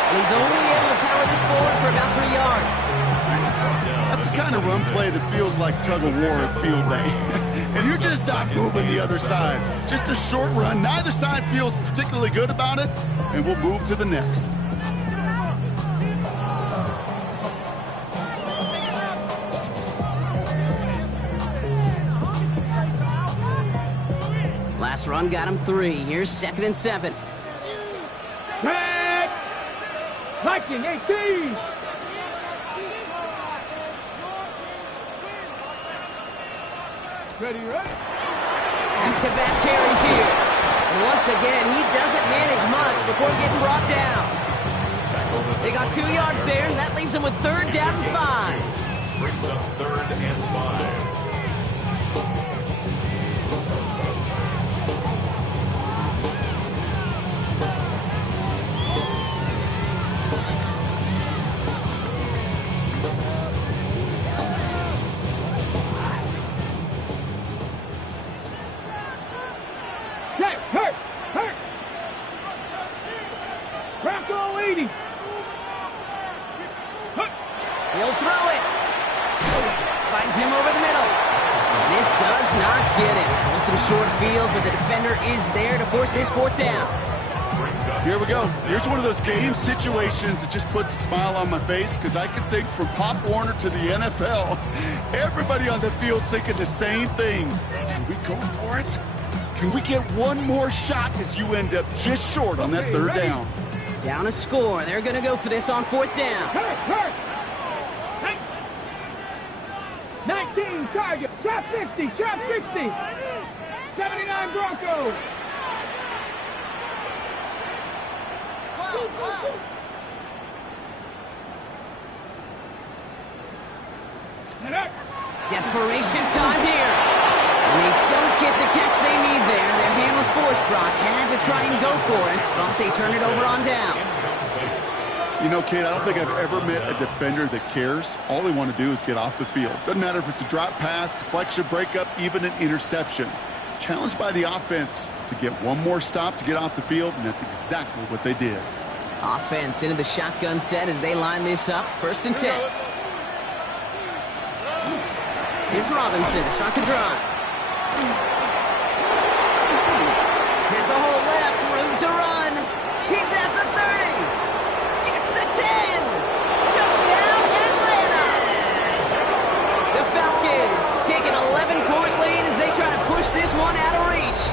And he's only able to power this forward for about 3 yards. That's the kind of run play that feels like tug-of-war at field day. And you're just not moving the other side. Just a short run. Neither side feels particularly good about it, and we'll move to the next. Last run got him 3. Here's 2nd and 7. Back. Viking 18. Ready, right? Back-to-back carries here. And once again, he doesn't manage much before getting brought down. They got 2 yards there, and that leaves them with 3rd down and 5. Brings up 3rd and 5. Hurt. Bronco 80. He'll throw it. Finds him over the middle. This does not get it. Looking short field, but the defender is there to force this 4th down. Here we go. Here's one of those game situations that just puts a smile on my face, because I can think from Pop Warner to the NFL, everybody on the field thinking the same thing. Can we go for it? Can we get one more shot as you end up just short on that 3rd down? Down a score. They're going to go for this on 4th down. Hurt. 19 target. Trap 60. 79 Broncos. Desperation time here. And they don't get the catch they need there. Their hand was forced. Brock had to try and go for it, but they turn it over on downs. You know, Kate, I don't think I've ever met a defender that cares. All they want to do is get off the field. Doesn't matter if it's a drop pass, deflection, breakup, even an interception. Challenged by the offense to get one more stop to get off the field, and that's exactly what they did. Offense into the shotgun set as they line this up. 1st and 10. Here's Robinson to start the drive. Has a hole left, room to run. He's at the 30. Gets the 10. Touchdown, Atlanta. The Falcons take an 11-point lead as they try to push this one out of reach.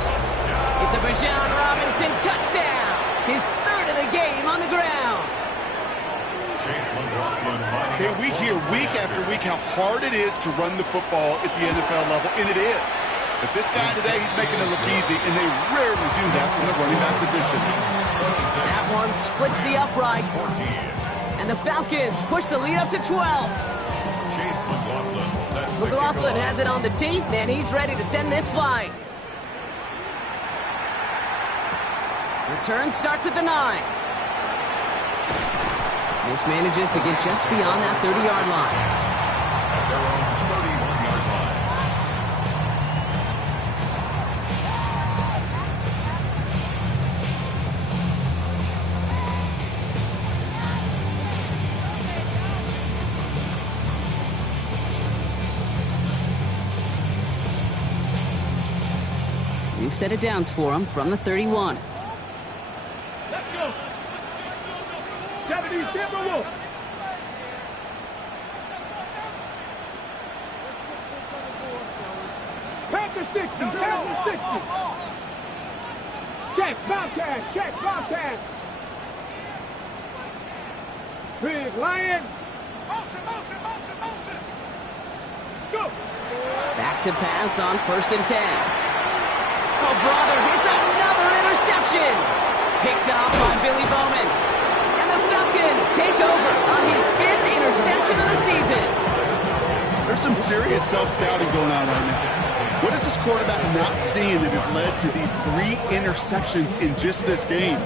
It's a Bijan Robinson touchdown. His 3rd of the game on the ground. Chase Okay, we hear week after week how hard it is to run the football at the NFL level, and it is. But this guy today, he's making it look easy, and they rarely do that from the running back position. That one splits the uprights. And the Falcons push the lead up to 12. McLaughlin has it on the tee, and he's ready to send this flying. Return starts at the 9. Mismanages to get just beyond that 30-yard line. At their own 31-yard line. We've set it downs for him from the 31. Let's go. 70 Timberwolves. Panther 60, Panther 60. Check, Bobcat. Big Lion. Motion. Go. Back to pass on 1st and 10. Oh, brother, it's another interception. Picked off by Billy Bowman. And the Falcons take over on his 5th interception of the season. There's some serious self-scouting going on right now. What is this quarterback not seeing that has led to these 3 interceptions in just this game?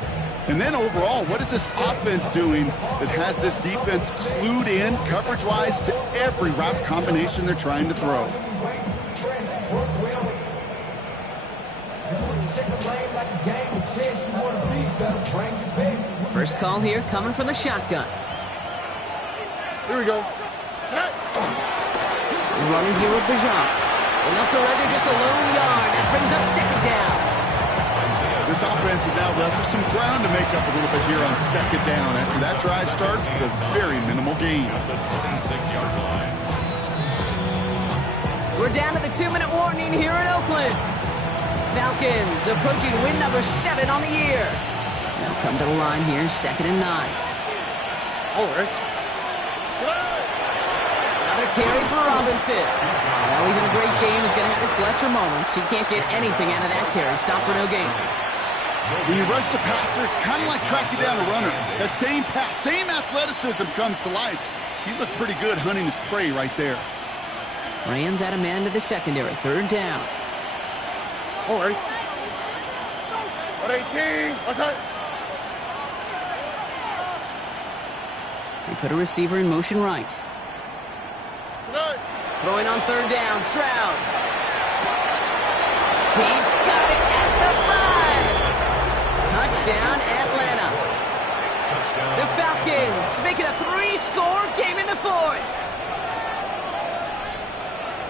And then overall, what is this offense doing that has this defense clued in, coverage-wise, to every route combination they're trying to throw? First call here coming from the shotgun. Here we go. Running here with Bijan. And they'll surrender just a lone yard. That brings up 2nd down. This offense is now left with some ground to make up a little bit here on 2nd down after that drive starts with a very minimal gain. At the 26-yard line. We're down to the 2-minute warning here in Oakland. Falcons approaching win number 7 on the year. They'll come to the line here, 2nd and 9. All right. Another carry for Robinson. Well, even a great game is going to have its lesser moments. He can't get anything out of that carry. Stop for no gain. When you rush the passer, it's kind of like tracking down a runner. That same pass, same athleticism comes to life. He looked pretty good hunting his prey right there. Rams add a man to the secondary. 3rd down. All right. 118. What's that? They put a receiver in motion right. Good. Throwing on 3rd down, Stroud. He's got it at the 5. Touchdown, Atlanta. The Falcons make it a 3-score game in the 4th.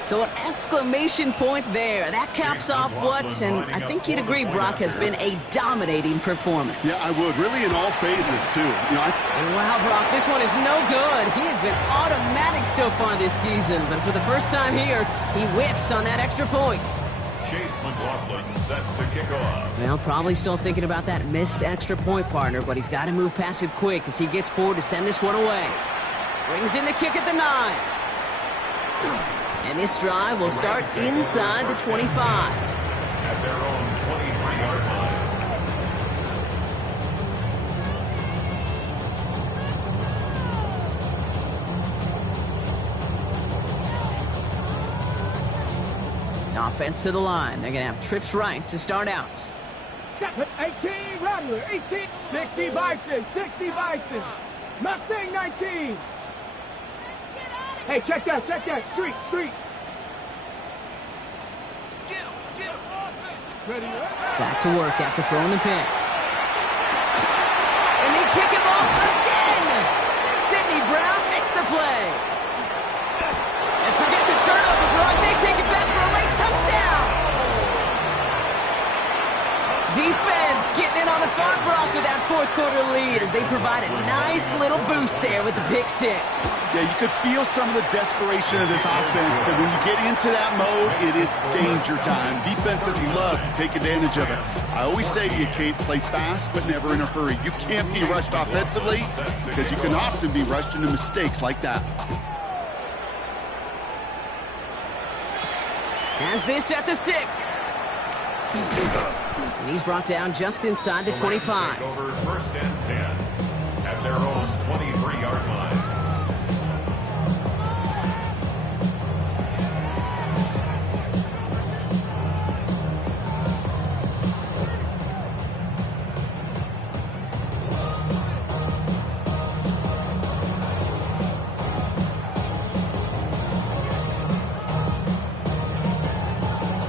So an exclamation point there. That caps off what, and I think you'd agree, Brock, has been a dominating performance. Yeah, I would. Really in all phases, too. Wow, Brock, this one is no good. He has been automatic so far this season, but for the first time here, he whiffs on that extra point. Chase McLaughlin set to kick off. Well, probably still thinking about that missed extra point, partner, but he's got to move past it quick as he gets forward to send this one away. Brings in the kick at the 9. And this drive will start inside the 25. At their own 23-yard line. Offense to the line. They're going to have trips right to start out. 18, Rattler, 18. 60 Bison. Mustang 19. Hey, check that. Street. Ready. Back to work after throwing the pick. And they kick him off again. Sidney Brown makes the play. And forget the turnover, Brock. They take it back for a late touchdown. defense getting in on the farm block with that fourth quarter lead as they provide a nice little boost there with the pick six. Yeah, you could feel some of the desperation of this offense. And when you get into that mode, it is danger time. Defenses love to take advantage of it. I always say to you, Kate, play fast but never in a hurry. You can't be rushed offensively because you can often be rushed into mistakes like that. Has this at the 6. And he's brought down just inside the 25. Over 1st and 10 at their own 23-yard line.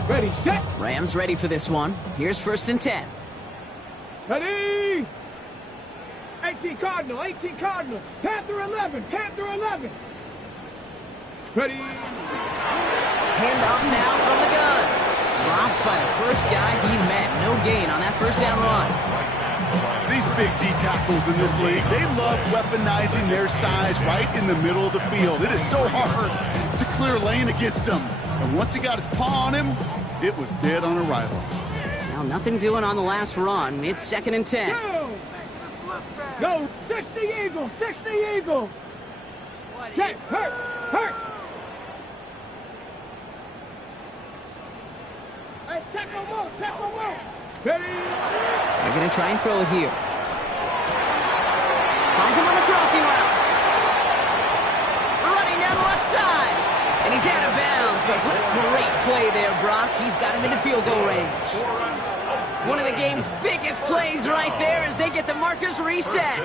Ready, set. Rams ready for this one. Here's 1st and 10. Ready. 18 Cardinal, 18 Cardinal. Panther 11, Panther 11. Ready. Hand off now from the gun. Dropped by the first guy he met. No gain on that first down run. These big D tackles in this league, they love weaponizing their size right in the middle of the field. It is so hard to clear lane against them. And once he got his paw on him, it was dead on arrival. Now nothing doing on the last run. It's 2nd and 10. Go, 60 Eagle, 60 Eagle. Check, hurt, hurt. Hey, check him out, check him out. Ready. They're going to try and throw it here. Finds him on the crossing route. Running down the left side. And he's out of bounds, but what a great play there, Brock. He's got him into field goal range. One of the game's biggest plays right there as they get the markers reset.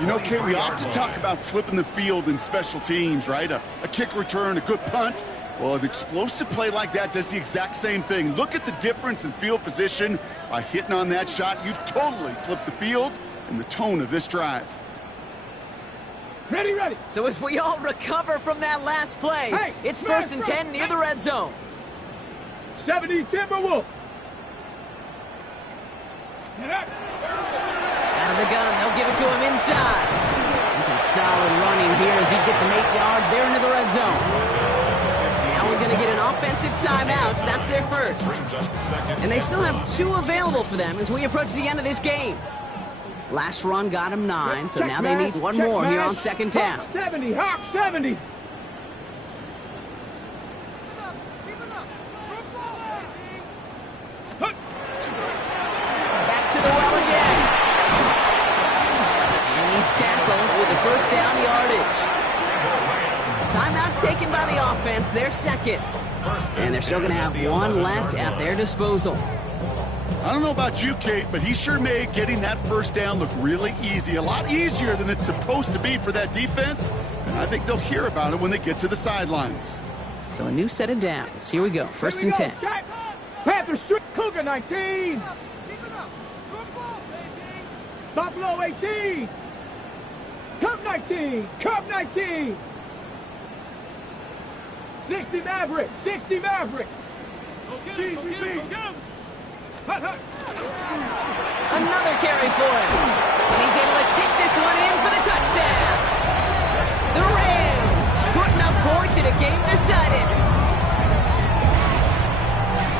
You know, Kate, we often talk about flipping the field in special teams, right? A kick return, a good punt. Well, an explosive play like that does the exact same thing. Look at the difference in field position. By hitting on that shot, you've totally flipped the field and the tone of this drive. Ready, ready. So as we all recover from that last play, hey, it's 1st and 10 near the red zone. 70 Timberwolf. Out of the gun, they'll give it to him inside. And some solid running here as he gets him 8 yards there into the red zone. Now we're going to get an offensive timeout. That's their first. And they still have 2 available for them as we approach the end of this game. Last run got him 9, so now they need one more here on 2nd down. Hawk 70, Hawk 70. Back to the well again. And he's tackled with the first down yardage. Timeout taken by the offense, their second. And they're still going to have 1 left at their disposal. I don't know about you, Kate, but he sure made getting that first down look really easy. A lot easier than it's supposed to be for that defense. And I think they'll hear about it when they get to the sidelines. So a new set of downs. Here we go. 1st and 10. Panther Street, Cougar 19. Buffalo 18. Cub 19. Cub 19. 60 Maverick. 60 Maverick. Another carry for him. And he's able to take this one in for the touchdown. The Rams putting up points in a game decided.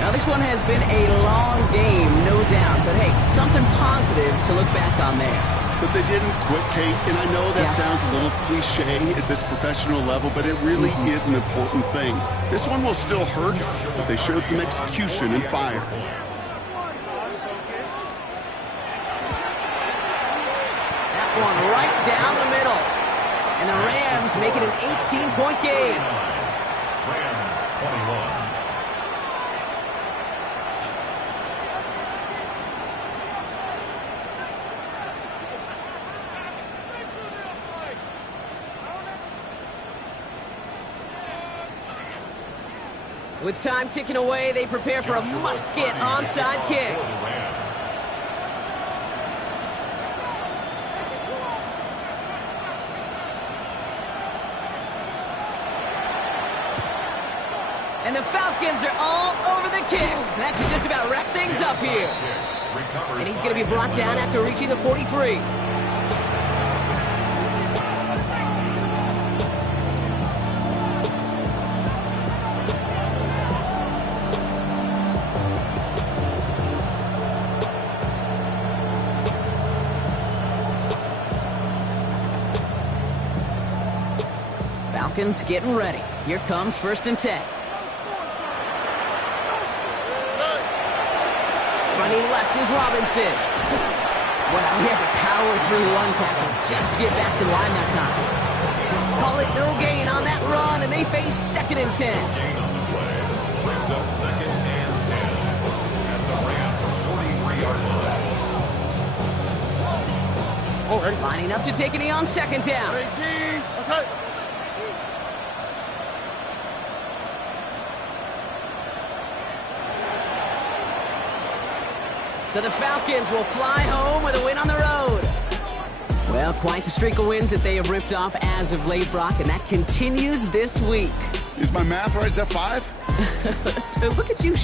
Now this one has been a long game, no doubt. But hey, something positive to look back on there. But they didn't quit, Kate, and I know that sounds a little cliche at this professional level, but it really is an important thing. This one will still hurt, but they showed some execution and fire. That one right down the middle. And the Rams make it an 18-point game. Rams 21. With time ticking away, they prepare for a must-get onside kick. And the Falcons are all over the kick. That should just about wrap things up here. And he's going to be brought down after reaching the 43. Falcons getting ready. Here comes 1st and 10. Running left is Robinson. Well, he had to power through one tackle just to get back to the line that time. Call it no gain on that run, and they face 2nd and 10. Gain on the play brings up 2nd and 10 at the Rams' 43-yard line. Lining up to take a knee on 2nd down. So the Falcons will fly home with a win on the road. Well, quite the streak of wins that they have ripped off as of late, Brock, and that continues this week. Is my math right? Is that 5? So look at you